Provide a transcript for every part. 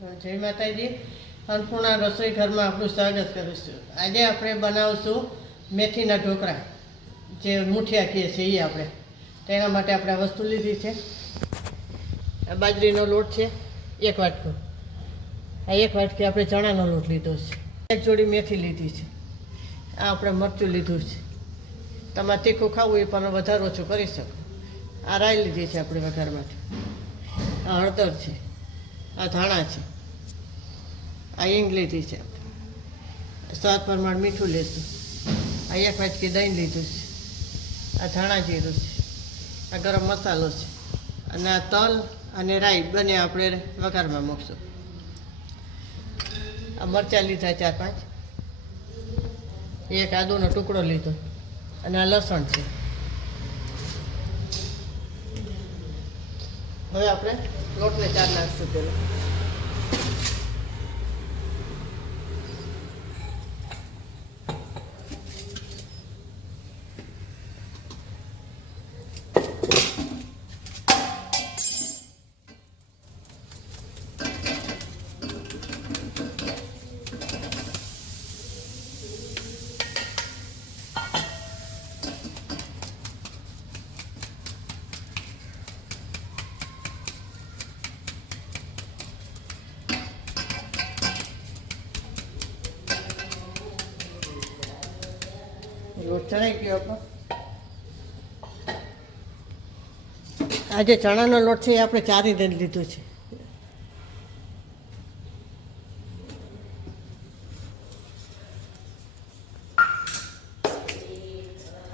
જય માતાજી. અન્નપૂર્ણા રસોઈ ઘરમાં આપણું સ્વાગત કરીશું. આજે આપણે બનાવશું મેથીના ઢોકળા, જે મુઠિયા કહીએ છીએ એ આપણે. તેના માટે આપણે આ વસ્તુ લીધી છે. આ બાજરીનો લોટ છે 1 વાટકો. આ 1 વાટકી આપણે ચણાનો લોટ લીધો છે. 1 જોડી મેથી લીધી છે. આ આપણે મરચું લીધું છે. તમારે તીખું ખાવું એ પણ વધારે ઓછું કરી શકો. આ રાઈ લીધી છે આપણે વઘાર માટે. આ હળદર છે, આ ધાણા છે, આ હિંગ લીધી છે, સ્વાદ પ્રમાણે મીઠું લેશું, આ 1 વાટકી દહીં લીધું છે, આ ધાણા જીરું છે, આ ગરમ મસાલો છે, અને આ તલ અને રાઈ બંને આપણે વઘારમાં મૂકશું. આ મરચાં લીધા 4-5, એક આદુનો ટુકડો લીધો, અને આ લસણ છે. હવે આપણે લોટને ચાર નાખશું પહેલાં. લોટ ચણાઈ ગયો આપણો. આ જે ચણાનો લોટ છે એ આપણે ચારીને લીધો છે.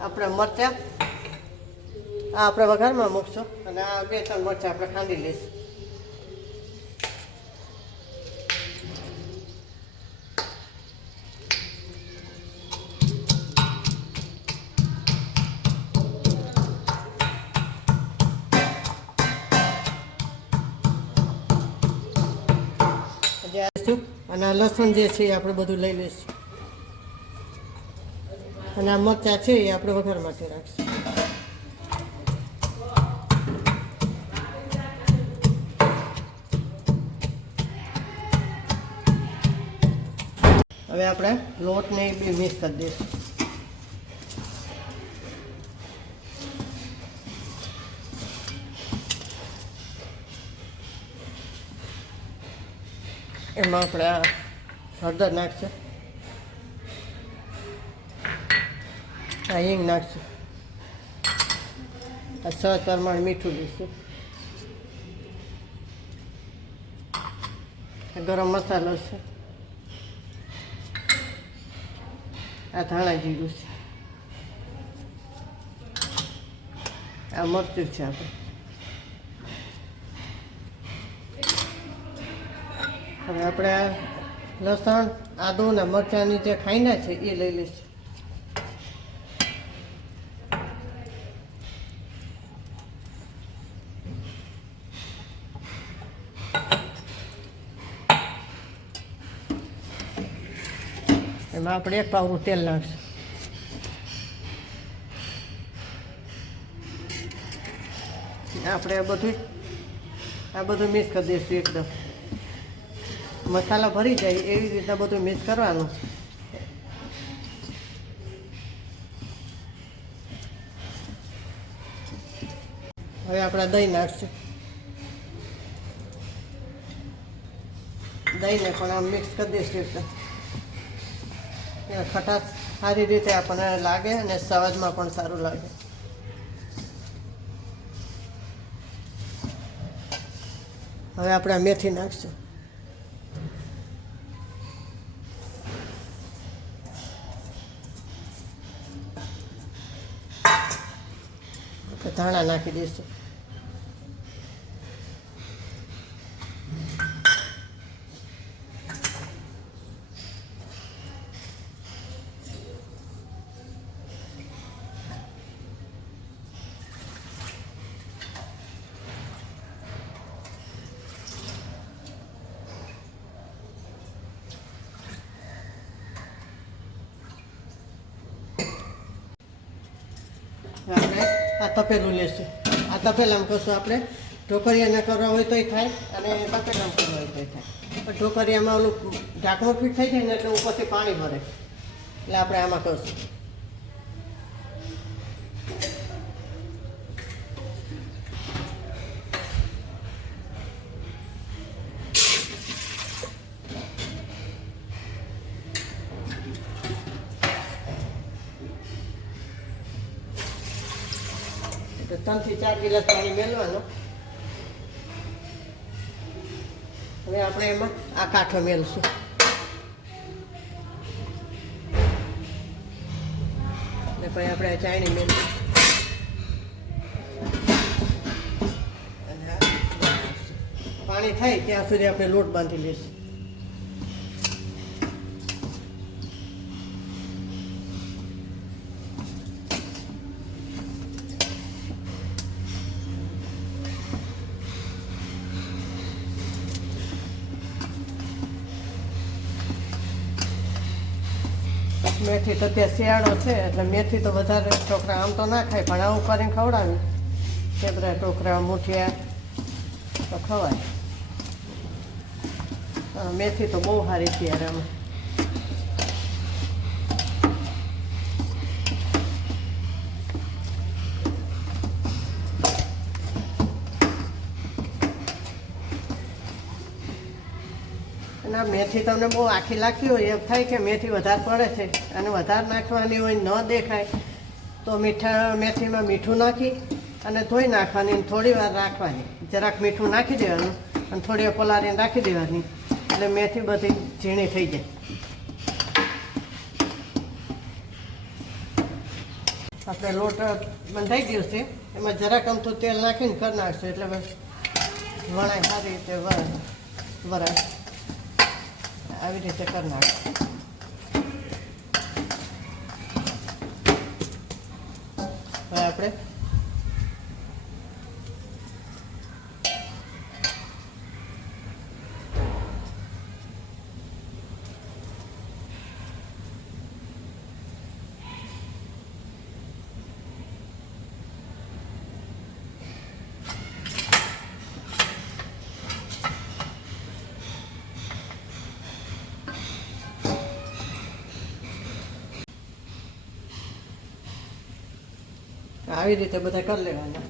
આપણે મરચાં આ આપણે વઘારમાં મૂકશું, અને આ 2-3 મરચાં આપણે ખાંડી લઈશું. અને આ લસણ જે છે એ આપણે બધું લઈ લઈશું, અને આ મરચાં છે એ આપણે વઘાર માટે રાખીશું. હવે આપણે લોટને એ બી મિક્સ કરી દઈશું. એમાં આપણે આ હળદર નાખશું, આ હિંગ નાખશું, આ સ્વાદ પ્રમાણે મીઠું દઈશું, ગરમ મસાલો છે, આ ધાણા જીરું છે, આ મરચું છે આપણે. હવે આપણે આ લસણ, આદુ અને મરચાંની જે ખાંડા છે એ લઈ લઈશું. એમાં આપણે 1 પાવડું તેલ નાખશું. આપણે આ બધું મિક્સ કરી દઈશું એકદમ. મસાલા ભરી જાય એવી રીતના બધું મિક્સ કરવાનું. હવે આપણે દહીં નાખશું. દહીંને પણ આમ મિક્સ કરી દઈશું એકદમ. ખટાશ સારી રીતે આપણને લાગે અને સ્વાદમાં પણ સારું લાગે. હવે આપણે આ મેથી નાખશું. ધાણા નાખી દઈશું. આપણે આ તપેલું લેશું. આ તપેલામાં કરશું આપણે. ઢોકળિયાને કરવા હોય તોય થાય, અને તપેલામાં કરવા હોય તોય થાય. ઢોકરિયામાં ઓલું ઢાંકણું ફિટ થઈ જાય ને એટલે ઉપરથી પાણી ભરે, એટલે આપણે આમાં કરશું. તો 3 થી 4 ગ્લાસ પાણી મેળવાનું. હવે આપણે એમાં આ કાંઠો મેળશું. અને પછી આપણે ચાયણી મેળવી અને પાણી થાય ત્યાં સુધી આપણે લોટ બાંધી લઈશું. મેથી તો ત્યાં શિયાળો છે એટલે મેથી તો વધારે છોકરા આમ તો ના ખાય, પણ આવું કરીને ખવડાવી ખેતરા ટોકરા મુઠિયા તો ખવાય. મેથી તો બહુ સારી શિયાળામાં. ના મેથી તમને બહુ આખી લાગતી હોય એમ થાય કે મેથી વધારે પડે છે અને વધારે નાખવાની હોય ન દેખાય તો મેથીમાં મીઠું નાખી અને ધોઈ નાખવાની, થોડી વાર રાખવાની, જરાક મીઠું નાખી દેવાનું અને થોડી વાર પલાળીને રાખી દેવાની, એટલે મેથી બધી ઝીણી થઈ જાય. આપણે લોટ બંધાઈ ગયો છે, એમાં જરાક અમથું તેલ નાખીને કરી નાખશું એટલે વણાય સારી રીતે વરાય. આવી રીતે કરી નાખ. હવે આપણે આવી રીતે બધા કરી લેવાના.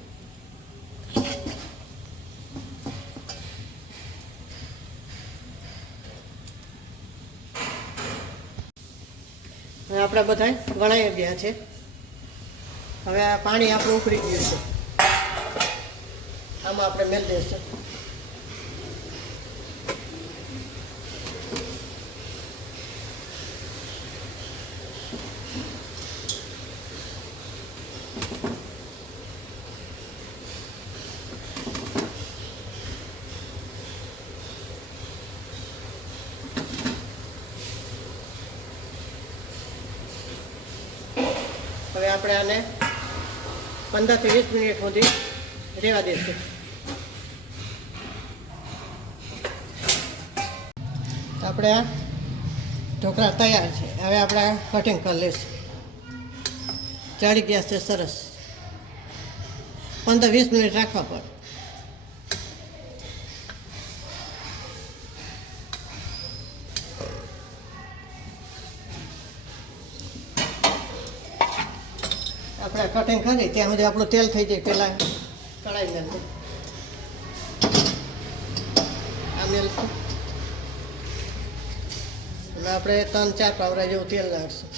હવે આપણે બધા વણાઈ ગયા છે. હવે આ પાણી આપણું ઉકળી ગયું છે, આમાં આપણે મેળ દઈશું. હવે આપણે આને 15 થી 20 મિનિટ સુધી રહેવા દઈશું. આપણે આ ઢોકળા તૈયાર છે. હવે આપણે કટિંગ કરી લઈશું. ચડી ગયા છે સરસ. 15-20 મિનિટ રાખવા પડે. આપણે કટિંગ કરી ત્યાં સુધી આપણું તેલ થઈ જાય પહેલાં કઢાઈ મેળવું. આ મેળશું એટલે આપણે 3-4 પાવડા જેવું તેલ નાખશું.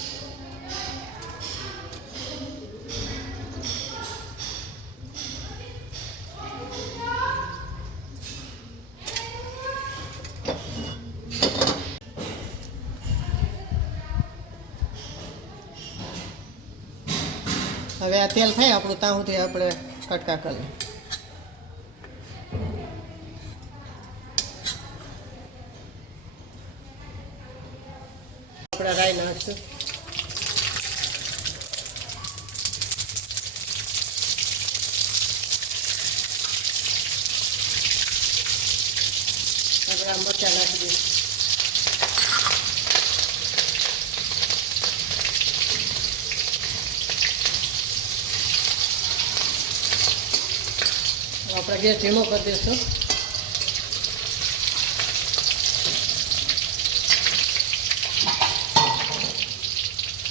હવે આ તેલ થાય આપણું ત્યાં સુધી આપણે કટકા કરી લઈએ. આપણે રાઈ નાખશું. આપણે આ મરચાં નાખી દઈશું. આપણે ગેસ ધીમો કરી દઈશું.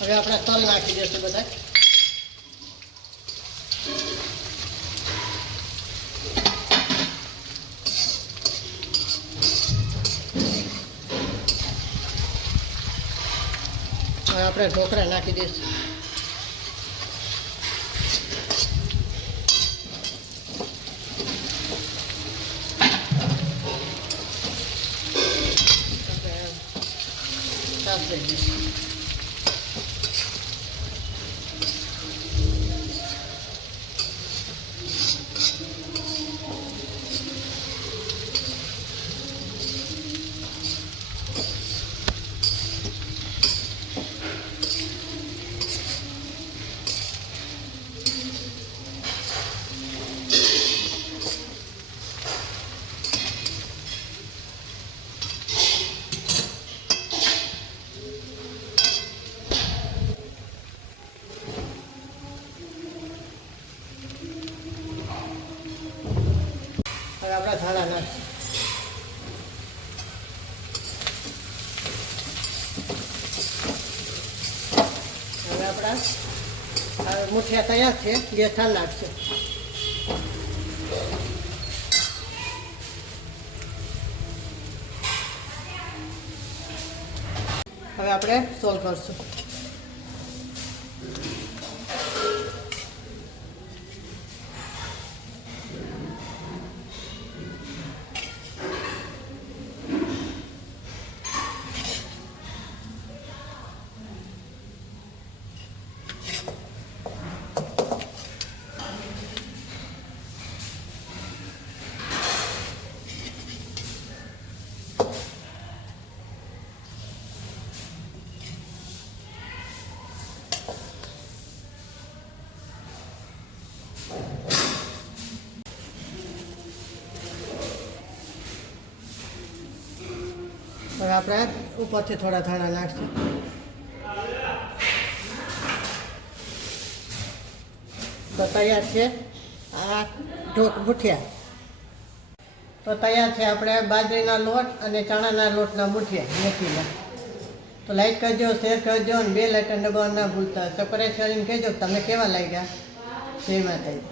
હવે આપણે તલ નાખી દઈશું બધા. હવે આપણે ઢોકળા નાખી દઈશું. સાફ થઈ દઈશું. હવે આપણા ધાણા નાખીશું. હવે આપણા મુઠિયા તૈયાર છે. ગેઠા નાખશું. હવે આપણે સોલ કરશું. હવે આપણે ઉપરથી થોડા ધાણા નાખશું. તો તૈયાર છે આ મુઠિયા. તો તૈયાર છે આપણે બાજરીના લોટ અને ચણાના લોટના મુઠિયા મેથીના. તો લાઈક કરજો, શેર કરજો અને બેલ આઇકન દબાવવાનું ના ભૂલતા. સબસ્ક્રાઈબ કરીને કહેજો તમે કેવા લાગ્યા. જય માતાજી.